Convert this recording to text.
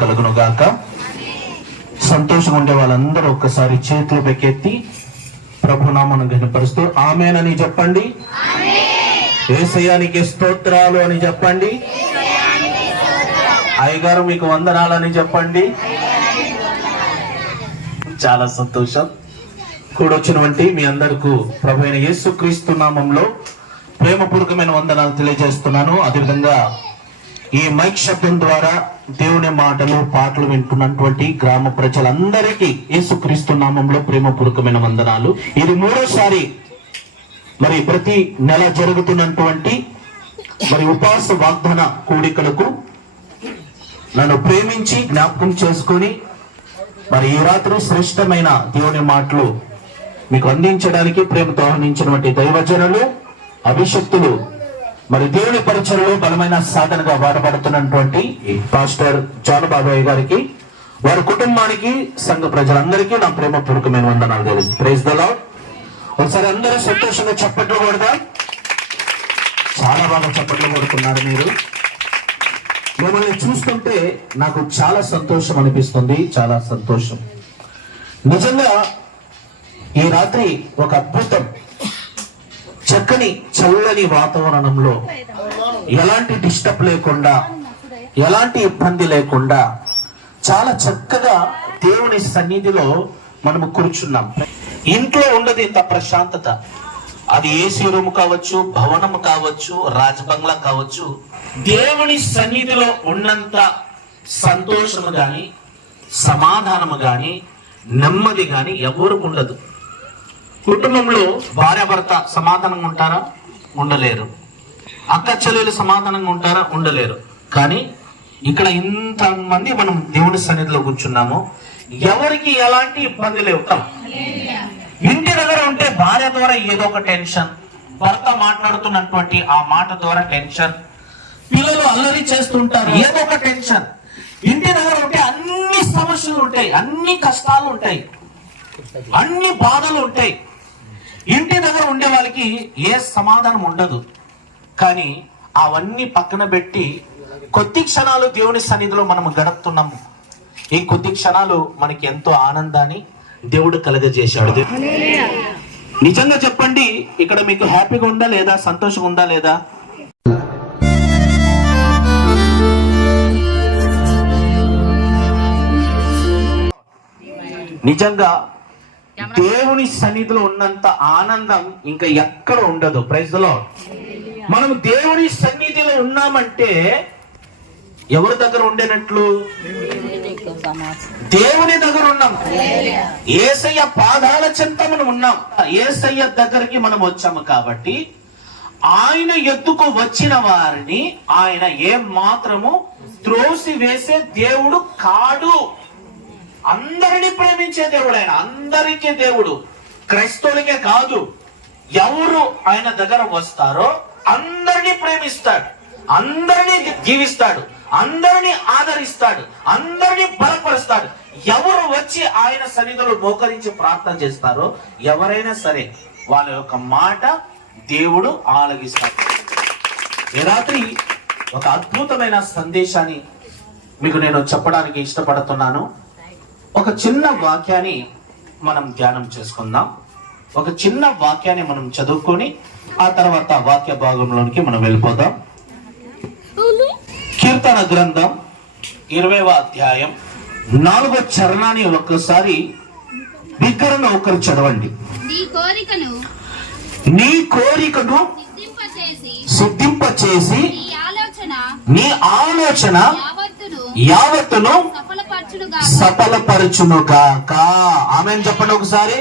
కలుగును గాక. సంతోషంగా ఉండే వాళ్ళందరూ ఒక్కసారి చేతులు పెకెత్తి ప్రభునామను ఘనపరుస్తూ ఆమేనని చెప్పండి. యేసయ్యానికి స్తోత్రాలు అని చెప్పండి. అయ్యగారు మీకు వందనాలని చెప్పండి. చాలా సంతోషం. కూడొచ్చినటువంటి మీ అందరికీ ప్రభు అయిన యేసుక్రీస్తు నామంలో ప్రేమపూర్వకమైన వందనాలు తెలియజేస్తున్నాను. అదేవిధంగా ఈ మైక్ శబ్దం ద్వారా దేవుని మాటలు పాటలు వింటున్నటువంటి గ్రామ ప్రజలందరికీ యేసుక్రీస్తు నామంలో ప్రేమపూర్వకమైన వందనాలు. ఇది మూడోసారి మరి ప్రతి నెల జరుగుతున్నటువంటి మరి ఉపవాస వాగ్దాన కూడికలకు నన్ను ప్రేమించి జ్ఞాపకం చేసుకొని మరి ఈ రాత్రి శ్రేష్టమైన దేవుని మాటలు మీకు అందించడానికి ప్రేమతో ఆహ్వానించినటువంటి దైవజనులు, అభిషక్తులు, మరి దేవుని పరిచయలో బలమైన సాధనగా వాడబడుతున్నటువంటి పాస్టర్ జాన్ బాబాయ్ గారికి, వారి కుటుంబానికి, సంఘ ప్రజలందరికీ నా ప్రేమపూర్వకమైన వందనాలు తెలుసు. Praise the lord. ఒకసారి అందరూ సంతోషంగా చప్పట్లు కొడదాం. చాలా బాగా చప్పట్లు కొడుతున్నారు మీరు. మిమ్మల్ని చూస్తుంటే నాకు చాలా సంతోషం అనిపిస్తుంది. చాలా సంతోషం. నిజంగా ఈ రాత్రి ఒక అద్భుతం. చక్కని చల్లని వాతావరణంలో ఎలాంటి డిస్టర్బ్ లేకుండా, ఎలాంటి ఇబ్బంది లేకుండా చాలా చక్కగా దేవుని సన్నిధిలో మనము కూర్చున్నాం. ఇంట్లో ఉండదు ఇంత ప్రశాంతత. అది ఏసీ రూమ్ కావచ్చు, భవనం కావచ్చు, రాజబంగ్లా కావచ్చు. దేవుని సన్నిధిలో ఉన్నంత సంతోషము గాని, సమాధానము గాని, నెమ్మది గాని ఎవరికి ఉండదు. కుటుంబంలో భార్యాభర్త సమాధానంగా ఉంటారా? ఉండలేరు. అక్క చెల్లెలు సమాధానంగా ఉంటారా? ఉండలేరు. కానీ ఇక్కడ ఇంతమంది మనం దేవుని సన్నిధిలో కూర్చున్నాము. ఎవరికి ఎలాంటి ఇబ్బంది లేవు. ఇంటి దగ్గర ఉంటే భార్య ద్వారా ఏదో ఒక టెన్షన్, భర్త మాట్లాడుతున్నటువంటి ఆ మాట ద్వారా టెన్షన్, పిల్లలు అల్లరి చేస్తుంటారు ఏదో ఒక టెన్షన్. ఇంటి దగ్గర ఉంటే అన్ని సమస్యలు ఉంటాయి, అన్ని కష్టాలు ఉంటాయి, అన్ని బాధలు ఉంటాయి. ఇంటి దగ్గర ఉండే వాళ్ళకి ఏ సమాధానం ఉండదు. కానీ అవన్నీ పక్కన పెట్టి కొద్ది క్షణాలు దేవుని సన్నిధిలో మనం గడుపుతున్నాము. ఈ కొద్ది క్షణాలు మనకి ఎంతో ఆనందాన్ని దేవుడు కలగజేశాడు. నిజంగా చెప్పండి, ఇక్కడ మీకు హ్యాపీగా ఉందా లేదా? సంతోషంగా ఉందా లేదా? నిజంగా దేవుని సన్నిధిలో ఉన్నంత ఆనందం ఇంకా ఎక్కడ ఉండదు. Praise the lord. మనం దేవుని సన్నిధిలో ఉన్నామంటే ఎవరి దగ్గర ఉండేనట్లు? దేవుని దగ్గర ఉన్నాం. యేసయ్య పాదాల చెంత మనం ఉన్నాం. యేసయ్య దగ్గరికి మనం వచ్చాము కాబట్టి ఆయన ఎత్తుకు వచ్చిన వారిని ఆయన ఏం మాత్రము త్రోసి వేసే దేవుడు కాడు. అందరినీ ప్రేమించే దేవుడు ఆయన. అందరికీ దేవుడు. క్రైస్తవులకే కాదు, ఎవరు ఆయన దగ్గర వస్తారో అందరినీ ప్రేమిస్తాడు, అందరినీ జీవిస్తాడు, అందరినీ ఆదరిస్తాడు, అందరినీ బలపరుస్తాడు. ఎవరు వచ్చి ఆయన సన్నిధిలో మోకరించి ప్రార్థన చేస్తారో ఎవరైనా సరే వాళ్ళ యొక్క మాట దేవుడు ఆలగిస్తాడు. ఈ రాత్రి ఒక అద్భుతమైన సందేశాన్ని మీకు నేను చెప్పడానికి ఇష్టపడుతున్నాను. ఒక చిన్న వాక్యాన్ని మనం ధ్యానం చేసుకుందాం. ఒక చిన్న వాక్యాన్ని మనం చదువుకొని ఆ తర్వాత వాక్య భాగంలోనికి మనం వెళ్ళిపోదాం. కీర్తన గ్రంథం 20వ అధ్యాయం 4వ చరణాన్ని ఒక్కసారి బిగ్గరగా ఒకరు చదవండి. నీ కోరికను సిద్ధింపచేసి నీ ఆలోచన యావత్తును సఫలపరచును గాక. ఆమేన్ చెప్పండి ఒకసారి.